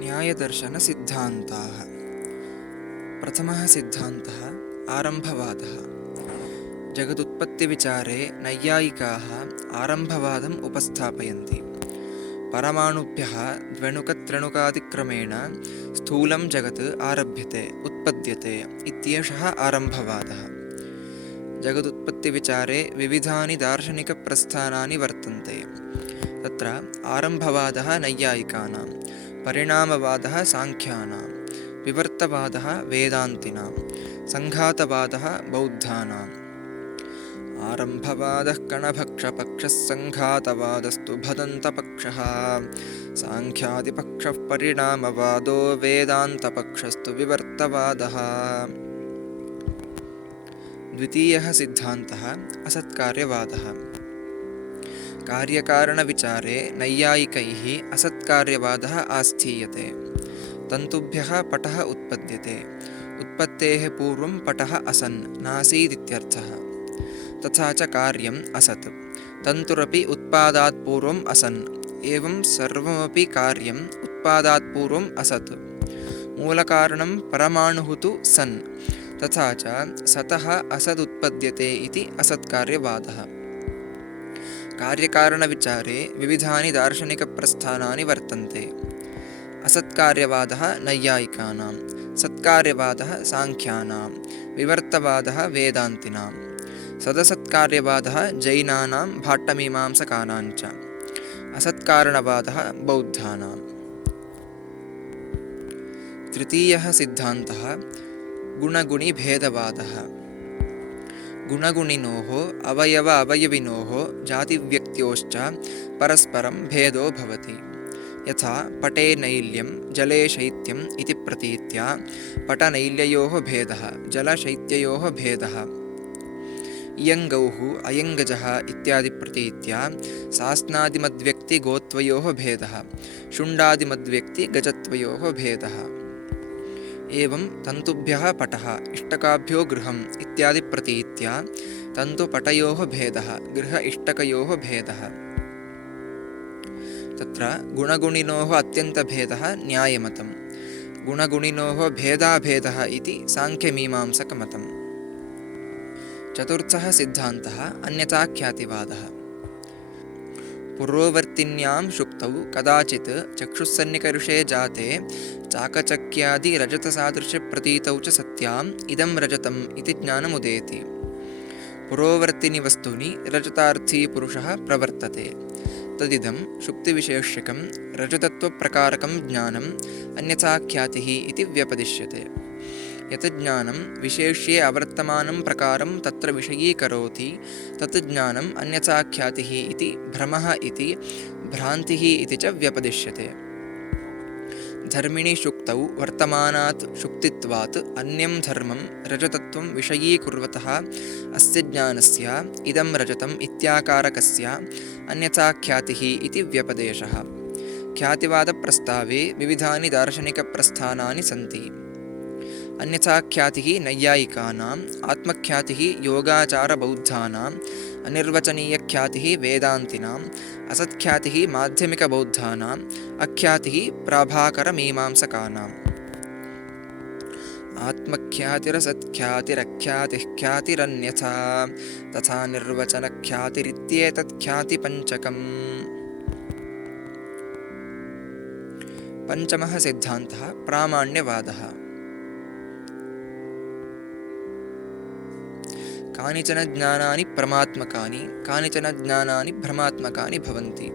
न्यायदर्शनसिद्धान्ताः। प्रथमः सिद्धान्तः आरम्भवादः। जगदुत्पत्तिविचारे नैयायिकाः आरम्भवादम् उपस्थापयन्ति। परमाणुभ्यः द्व्यणुकत्रणुकादिक्रमेण स्थूलं जगत् आरभ्यते उत्पद्यते इत्येषः आरम्भवादः। जगदुत्पत्तिविचारे विविधानि दार्शनिकप्रस्थानानि वर्तन्ते। तत्र आरम्भवादः नैयायिकानां, परिणामवादः सांख्यानां, विवर्तवादः वेदान्तिनां, सङ्घातवादः बौद्धानाम्। आरम्भवादः कणभक्षपक्षः, सङ्घातवादस्तु भदन्तपक्षः, सांख्यादिपक्षः परिणामवादो, वेदान्तपक्षस्तु विवर्तवादः। द्वितीयः सिद्धान्तः असत्कार्यवादः। कार्यकारणविचारे नैयायिकैः असत्कार्यवादः आस्थीयते। तन्तुभ्यः पटः उत्पद्यते, उत्पत्तेः पूर्वं पटः असन् नासीदित्यर्थः। तथा च कार्यम् असत्, तन्तुरपि उत्पादात् पूर्वम् असन्, एवं सर्वमपि कार्यम् उत्पादात् पूर्वम् असत्। मूलकारणं परमाणुः तु सन्, तथा च सतः असदुत्पद्यते इति असत्कार्यवादः। कार्यकारणविचारे विविधानि दार्शनिकप्रस्थानानि वर्तन्ते। असत्कार्यवादः नैयायिकानां, सत्कार्यवादः सांख्यानां, विवर्तवादः वेदान्तिनां, सदसत्कार्यवादः जैनानां भाट्टमीमांसकानां च, असत्कारणवादः बौद्धानाम्। तृतीयः सिद्धान्तः गुणगुणिभेदवादः। गुणगुणिनोः अवयव-अवयविनोः जातिव्यक्त्योश्च परस्परं भेदो भवति। यथा पटे नैल्यं जले शैत्यम् इति प्रतीत्या पटनैल्ययोः भेदः, जलशैत्ययोः भेदः। इयङ्गौः अयङ्गजः इत्यादि प्रतीत्या सास्नादिमद्व्यक्तिगोत्वयोः भेदः, शुण्डादिमद्व्यक्तिगजत्वयोः भेदः। एवं तन्तुभ्यः पटः, इष्टकाभ्यो गृहम् इत्यादि प्रतीत्या तन्तुपटयोः भेदः, गृह इष्टकयोः भेदः। तत्र गुणगुणिनोः अत्यन्तभेदः न्यायमतम्, गुणगुणिनोः भेदाभेदः इति साङ्ख्यमीमांसकमतम्। चतुर्थः सिद्धान्तः अन्यथाख्यातिवादः। पुरोवर्तिन्यां शुक्तौ कदाचित् चक्षुस्सन्निकर्षे जाते चाकचक्यादिरजतसादृश्यप्रतीतौ च सत्याम् इदं रजतम् इति ज्ञानमुदेति। पुरोवर्तिनि वस्तूनि रजतार्थी पुरुषः प्रवर्तते, तदिदं शुक्तिविशेष्यकं रजतत्वप्रकारकं ज्ञानम् अन्यथाख्यातिः इति व्यपदिश्यते। यत् ज्ञानं विशेष्ये अवर्तमानं प्रकारं तत्र विषयीकरोति तत् ज्ञानम् अन्यथाख्यातिः इति भ्रमः इति भ्रान्तिः इति च व्यपदिश्यते। धर्मिणि शुक्तौ वर्तमानात् शुक्तित्वात् अन्यं धर्मं रजतत्वं विषयीकुर्वतः अस्य ज्ञानस्य इदं रजतम् इत्याकारकस्य अन्यथाख्यातिः इति व्यपदेशः। ख्यातिवादप्रस्तावे विविधानि दार्शनिकप्रस्थानानि सन्ति। अन्यथाख्यातिः नैयायिकानाम्, आत्मख्यातिः योगाचारबौद्धानाम्, अनिर्वचनीयख्यातिः वेदान्तिनाम्, असत्ख्यातिः माध्यमिकबौद्धानाम्, अख्यातिः प्राभाकरमीमांसकानाम्। आत्मख्यातिरसत्ख्यातिरख्यातिः ख्यातिरन्यथा, तथा निर्वचनख्यातिरित्येतत्ख्यातिपञ्चकम्। पञ्चमः सिद्धान्तः प्रामाण्यवादः। कानिचन ज्ञानानि प्रमात्मकानि, कानिचन ज्ञानानि भ्रमात्मकानि भवन्ति।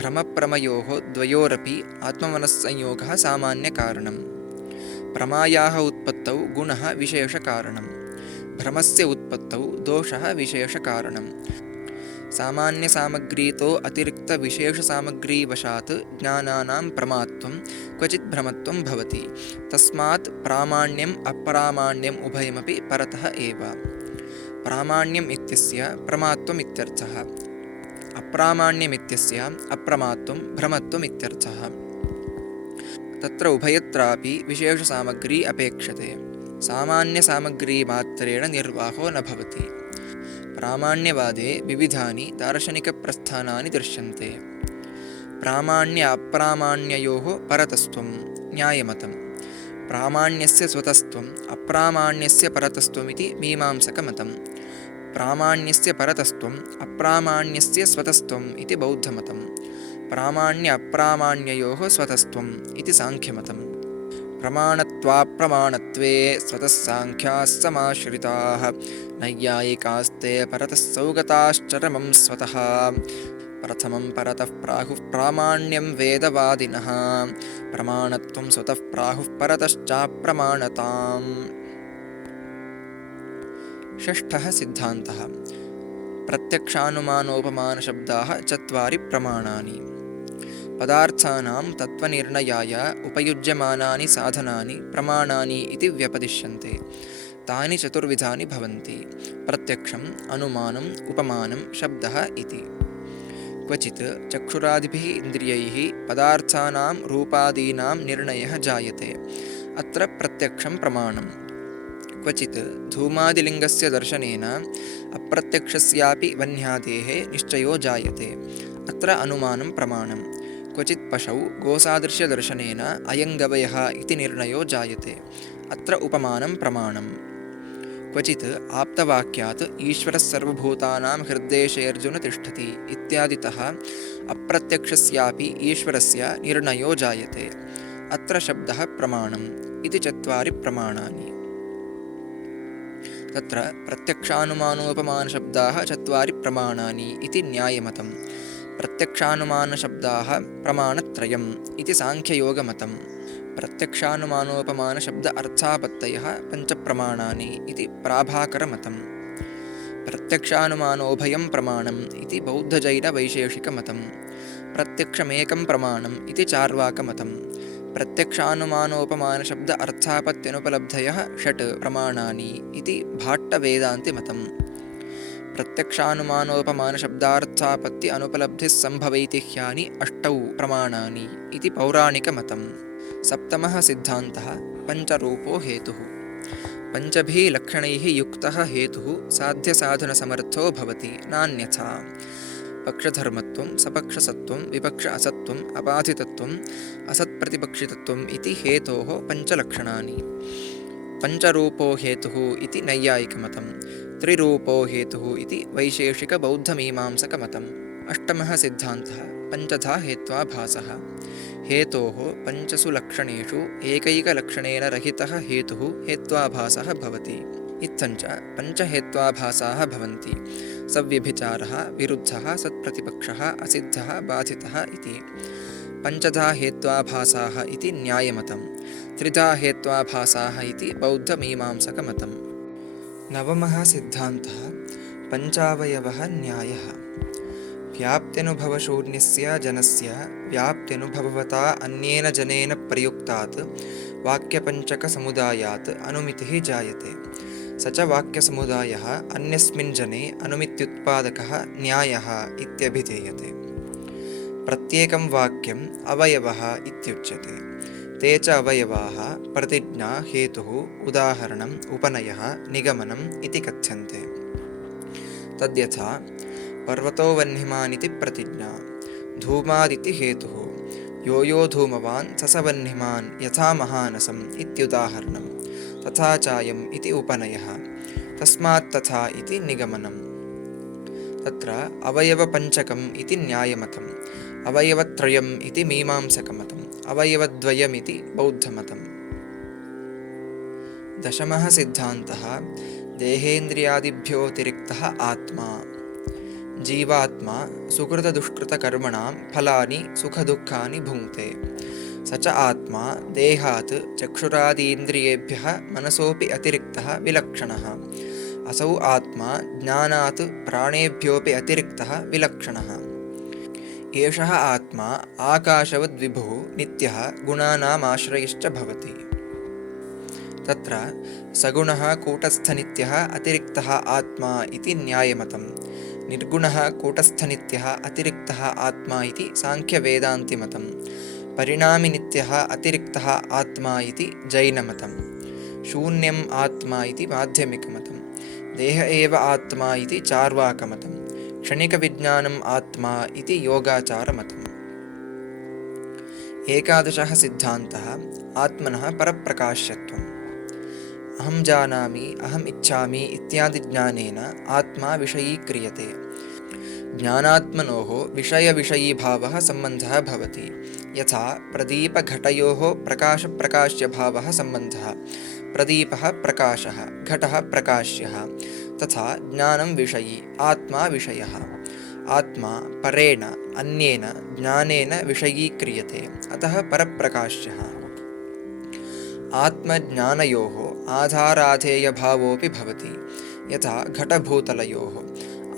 भ्रमप्रमयोः द्वयोरपि आत्ममनस्संयोगः सामान्यकारणम्। प्रमायाः उत्पत्तौ गुणः विशेषकारणम्, भ्रमस्य उत्पत्तौ दोषः विशेषकारणम्। सामान्यसामग्रीतो अतिरिक्तविशेषसामग्रीवशात् ज्ञानानां प्रमात्वं क्वचित् भ्रमत्वं भवति। तस्मात् प्रामाण्यम् अप्रामाण्यम् उभयमपि परतः एव। प्रामाण्यम् इत्यस्य प्रमात्वम् इत्यर्थः, अप्रामाण्यम् इत्यस्य अप्रमात्वं भ्रमत्वम् इत्यर्थः। तत्र उभयत्रापि विशेषसामग्री अपेक्षते। सामान्यसामग्रीमात्रेण निर्वाहो न भवति। प्रामाण्यवादे विविधानि दार्शनिकप्रस्थानानि दृश्यन्ते। प्रामाण्य अप्रामाण्ययोः परतस्त्वं न्यायमतं। प्रामाण्यस्य स्वतस्त्वम् अप्रामाण्यस्य परतस्त्वमिति मीमांसकमतं। प्रामाण्यस्य परतस्त्वम् अप्रामाण्यस्य स्वतस्त्वम् इति बौद्धमतं। प्रामाण्य अप्रामाण्ययोः स्वतस्त्वम् इति साङ्ख्यमतं। प्रमाणत्वाप्रमाणत्वे स्वतः साङ्ख्याः समाश्रिताः नैयायिकास्ते परतः सौगताश्चरमं स्वतः। प्रथमं परतः प्राहुः प्रामाण्यं वेदवादिनः प्रमाणत्वं स्वतः प्राहुः परतश्चाप्रमाणताम्। षष्ठः सिद्धान्तः। प्रत्यक्षानुमानोपमानशब्दाः चत्वारि प्रमाणानि। पदार्थानां तत्त्वनिर्णयाय उपयुज्यमानानि साधनानि प्रमाणानि इति व्यपदिश्यन्ते। तानि चतुर्विधानि भवन्ति। प्रत्यक्षम्, अनुमानम्, उपमानं, शब्दः इति। क्वचित् चक्षुरादिभिः इन्द्रियैः पदार्थानां रूपादीनां निर्णयः जायते, अत्र प्रत्यक्षं प्रमाणम्। क्वचित् धूमादिलिङ्गस्य दर्शनेन अप्रत्यक्षस्यापि वह्न्यादेः निश्चयो जायते, अत्र अनुमानं प्रमाणम्। क्वचित् पशौ गोसादृश्यदर्शनेन अयङ्गवयः इति निर्णयो जायते, अत्र उपमानं प्रमाणम्। क्वचित् आप्तवाक्यात् ईश्वरः सर्वभूतानां हृद्देशेऽर्जुन तिष्ठति इत्यादितः अप्रत्यक्षस्यापि ईश्वरस्य निर्णयो जायते, अत्र शब्दः प्रमाणम् इति चत्वारि प्रमाणानि। तत्र प्रत्यक्षानुमानोपमानशब्दाः चत्वारि प्रमाणानि इति न्यायमतं। प्रत्यक्षानुमानशब्दाः प्रमाणत्रयम् इति साङ्ख्ययोगमतं। प्रत्यक्षानुमानोपमानशब्द अर्थापत्तयः पञ्चप्रमाणानि इति प्राभाकरमतं। प्रत्यक्षानुमानोभयं प्रमाणम् इति बौद्धजैनवैशेषिकमतं। प्रत्यक्षमेकं प्रमाणम् इति चार्वाकमतं। प्रत्यक्षानुमानोपमानशब्द अर्थापत्त्यनुपलब्धयः षट् प्रमाणानि इति भाट्टवेदान्तिमतम्। प्रत्यक्षानुमानोपमानशब्दार्थापत्ति अनुपलब्धिस्सम्भवैतिह्यानि अष्टौ प्रमाणानि इति पौराणिकमतम्। सप्तमः सिद्धान्तः। पञ्चरूपो हेतुः। पञ्चभिः लक्षणैः युक्तः हेतुः साध्यसाधनसमर्थो भवति नान्यथा। पक्षधर्मत्वं, सपक्षसत्वं, विपक्ष असत्वम्, अबाधितत्वम्, असत्प्रतिपक्षितत्वम् इति हेतोः पञ्चलक्षणानि। पञ्चरूपो हेतुः इति नैयायिकमतं। त्रिरूपो हेतुः इति वैशेषिकबौद्धमीमांसकमतम्। अष्टमः सिद्धान्तः। पञ्चधा हेत्वाभासः। हेतोः पञ्चसु लक्षणेषु एकैकलक्षणेन रहितः हेतुः हेत्वाभासः भवति। इत्थञ्च पञ्चहेत्वाभासाः भवन्ति। सव्यभिचारः, विरुद्धः, सत्प्रतिपक्षः, असिद्धः, बाधितः इति। पञ्चधा हेत्वाभासाः इति न्यायमतं। त्रिधा हेत्वाभासाः इति बौद्धमीमांसकमतम्। नवमः सिद्धान्तः। पञ्चावयवः न्यायः। व्याप्त्यनुभवशून्यस्य जनस्य व्याप्त्यनुभववता अन्येन जनेन प्रयुक्तात् वाक्यपञ्चकसमुदायात् अनुमितिः जायते। स च वाक्यसमुदायः अन्यस्मिन् जने अनुमित्युत्पादकः न्यायः इत्यभिधीयते। प्रत्येकं वाक्यम् अवयवः इत्युच्यते। ते च अवयवाः प्रतिज्ञा, हेतुः, उदाहरणम्, उपनयः, निगमनम् इति कथ्यन्ते। तद्यथा पर्वतो वह्निमानिति प्रतिज्ञा, धूमादिति हेतुः, यो यो धूमवान् स स वह्निमान् यथा महानसम् इत्युदाहरणम्, तथा चायम् इति उपनयः, तस्मात् तथा इति निगमनम्। तत्र अवयवपञ्चकम् इति न्यायमतम्, अवयवत्रयम् इति मीमांसकमतम्, अवयवद्वयमिति बौद्धमतम्। दशमः सिद्धान्तः। देहेन्द्रियादिभ्योऽतिरिक्तः आत्मा। जीवात्मा सुकृतदुष्कृतकर्मणां फलानि सुखदुःखानि भुङ्क्ते। स च आत्मा देहात् चक्षुरादीन्द्रियेभ्यः मनसोऽपि अतिरिक्तः विलक्षणः। असौ आत्मा ज्ञानात् प्राणेभ्योऽपि अतिरिक्तः विलक्षणः। एषः आत्मा आकाशवद्विभुः नित्यः गुणानामाश्रयश्च भवति। तत्र सगुणः कूटस्थनित्यः अतिरिक्तः आत्मा इति न्यायमतं। निर्गुणः कूटस्थनित्यः अतिरिक्तः आत्मा इति साङ्ख्यवेदान्तिमतं। परिणामिनित्यः अतिरिक्तः आत्मा इति जैनमतं। शून्यम् आत्मा इति माध्यमिकमतं। देह एव आत्मा इति चार्वाकमतं। क्षणिकविज्ञानम् आत्मा इति योगाचारमतम्। एकादशः सिद्धान्तः आत्मनः परप्रकाश्यत्वम्। अहं जानामि, अहम् इच्छामि इत्यादि ज्ञानेन आत्मा विषयीक्रियते। ज्ञानात्मनोः विषयविषयीभावः सम्बन्धः भवति। यथा प्रदीपघटयोः प्रकाशप्रकाश्यभावः सम्बन्धः, प्रदीपः प्रकाशः, घटः प्रकाश्यः, तथा ज्ञानं विषयी, आत्मा विषयः। आत्मा परेण अन्येन ज्ञानेन विषयीक्रियते, अतः परप्रकाश्यः। आत्मज्ञानयोः आधाराधेयभावोऽपि भवति। यथा घटभूतलयोः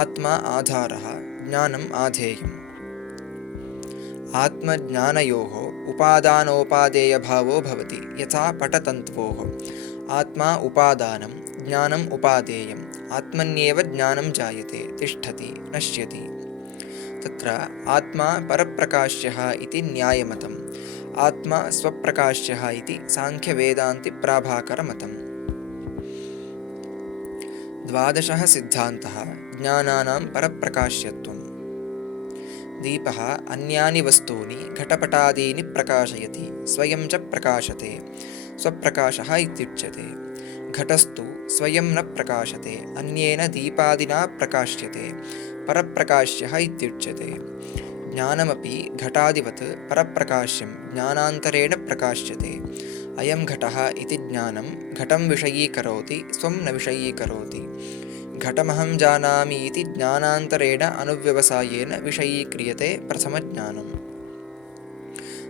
आत्मा आधारः, ज्ञानम् आधेयम्। आत्मज्ञानयोः उपादानोपादेयभावो भवति। यथा पटतन्तोः आत्मा उपादानं, ज्ञानम् उपादेयम्। आत्मन्येव ज्ञानं जायते, तिष्ठति, नश्यति। तत्र आत्मा परप्रकाश्यः इति न्यायमतम्, आत्मा स्वप्रकाश्यः इति साङ्ख्यवेदान्तिप्राभाकरमतम्। द्वादशः सिद्धान्तः ज्ञानानां परप्रकाश्यत्वम्। दीपः अन्यानि वस्तूनि घटपटादीनि प्रकाशयति, स्वयं च प्रकाशते, स्वप्रकाशः इत्युच्यते। घटस्तु स्वयं न प्रकाशते, अन्येन दीपादिना प्रकाश्यते, परप्रकाश्यः इत्युच्यते। ज्ञानमपि घटादिवत् परप्रकाश्यं ज्ञानान्तरेण प्रकाश्यते। अयं घटः इति ज्ञानं घटं विषयीकरोति, स्वं न विषयीकरोति। घटमहं जानामि इति ज्ञानान्तरेण अनुव्यवसायेन विषयीक्रियते प्रथमज्ञानम्।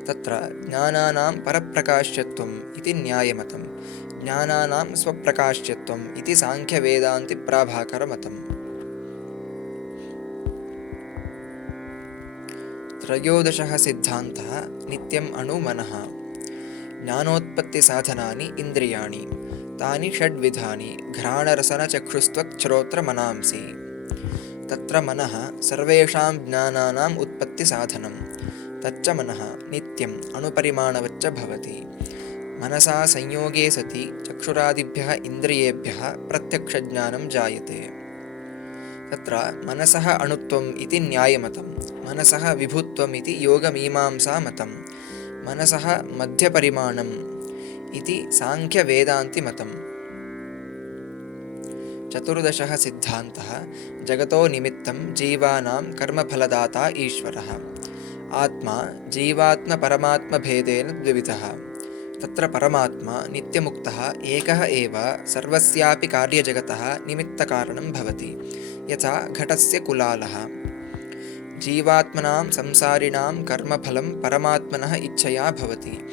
तत्र ज्ञानानां परप्रकाश्यत्वम् इति न्यायमतम्, ज्ञानानां स्वप्रकाश्यत्वम् इति साङ्ख्यवेदान्तिप्राभाकरमतम्। त्रयोदशः सिद्धान्तः नित्यम् अणुमनः। ज्ञानोत्पत्तिसाधनानि इन्द्रियाणि, तानि षड्विधानि, घ्राणरसनचक्षुस्त्वक्श्रोत्रमनांसि। तत्र मनः सर्वेषां ज्ञानानाम् उत्पत्तिसाधनं, तच्च मनः नित्यम् अणुपरिमाणवच्च भवति। मनसा संयोगे सति चक्षुरादिभ्यः इन्द्रियेभ्यः प्रत्यक्षज्ञानं जायते। तत्र मनसः अणुत्वम् इति न्यायमतं, मनसः विभुत्वम् इति योगमीमांसामतं, मनसः मध्यपरिमाणम् इति साङ्ख्यवेदान्तिमतम्। चतुर्दशः सिद्धान्तः जगतो निमित्तं जीवानां कर्मफलदाता ईश्वरः। आत्मा जीवात्मपरमात्मभेदेन द्विविधः। तत्र परमात्मा नित्यमुक्तः एकः एव सर्वस्यापि कार्यजगतः निमित्तकारणं भवति। यथा घटस्य कुलालः। जीवात्मनां संसारिणां कर्मफलं परमात्मनः इच्छया भवति,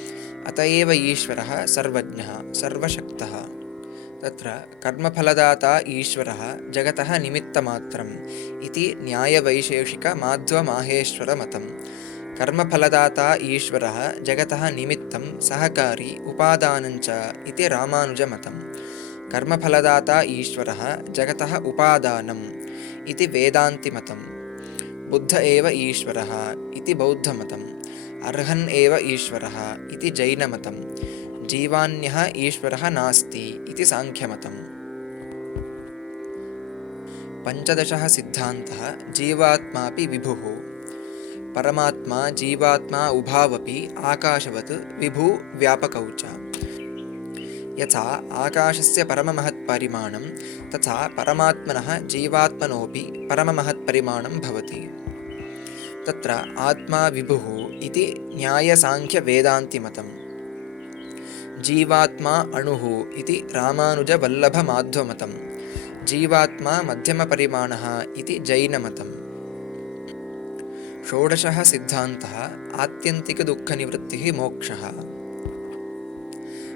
अत एव ईश्वरः सर्वज्ञः सर्वशक्तः। तत्र कर्मफलदाता ईश्वरः जगतः निमित्तमात्रम् इति न्यायवैशेषिकमाध्वमाहेश्वरमतम्। कर्मफलदाता ईश्वरः जगतः निमित्तं सहकारी उपादानञ्च इति रामानुजमतम्। कर्मफलदाता ईश्वरः जगतः उपादानम् इति वेदान्तिमतम्। बुद्ध एव ईश्वरः इति बौद्धमतम्। अर्हन् एव ईश्वरः इति जैनमतम्। जीवान्यः ईश्वरः नास्ति इति साङ्ख्यमतम्। पञ्चदशः सिद्धान्तः जीवात्मापि विभुः। परमात्मा जीवात्मा उभावपि आकाशवत् विभु व्यापकौ च। यथा आकाशस्य परममहत्परिमाणं तथा परमात्मनः जीवात्मनोऽपि परममहत्परिमाणं भवति। तत्र आत्मा विभुः इति न्यायसाङ्ख्यवेदान्तिमतम्। जीवात्मा अणुः इति रामानुजवल्लभमाध्वमतम्। जीवात्मा मध्यमपरिमाणः इति जैनमतम्। षोडशः सिद्धान्तः आत्यन्तिकदुःखनिवृत्तिः मोक्षः।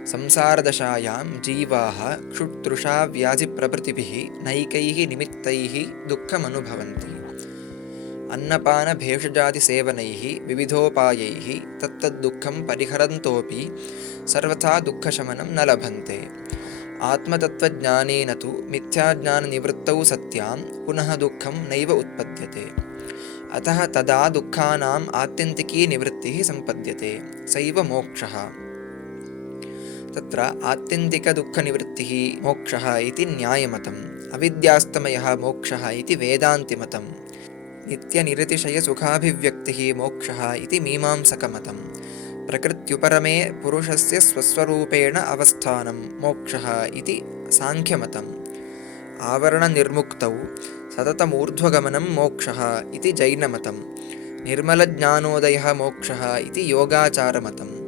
संसारदशायां जीवाः क्षुत्तृषाव्याधिप्रभृतिभिः नैकैः निमित्तैः दुःखमनुभवन्ति। अन्नपानभेषजादिसेवनैः विविधोपायैः तत्तद्दुःखं परिहरन्तोऽपि सर्वथा दुःखशमनं न लभन्ते। आत्मतत्त्वज्ञानेन तु मिथ्याज्ञाननिवृत्तौ सत्यां पुनः दुःखं नैव उत्पद्यते। अतः तदा दुःखानाम् आत्यन्तिकी निवृत्तिः सम्पद्यते, सैव मोक्षः। तत्र आत्यन्तिकदुःखनिवृत्तिः मोक्षः इति न्यायमतम्। अविद्यास्तमयः मोक्षः इति वेदान्तिमतम्। नित्यनिरतिशयसुखाभिव्यक्तिः मोक्षः इति मीमांसकमतम्। प्रकृत्युपरमे पुरुषस्य स्वस्वरूपेण अवस्थानं मोक्षः इति साङ्ख्यमतम्। आवरणनिर्मुक्तौ सततमूर्ध्वगमनं मोक्षः इति जैनमतम्। निर्मलज्ञानोदयः मोक्षः इति योगाचारमतम्।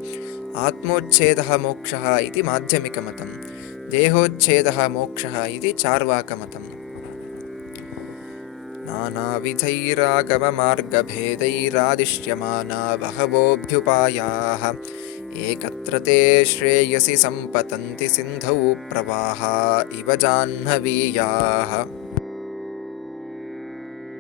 आत्मोच्छेदः मोक्षः इति माध्यमिकमतम्। देहोच्छेदः मोक्षः इति चार्वाकमतम्। नानाविधैरागममार्गभेदैरादिश्यमाना बहवोऽभ्युपायाः एकत्र ते श्रेयसि सम्पतन्ति सिन्धौ प्रवाहा इव जाह्नवीयाः।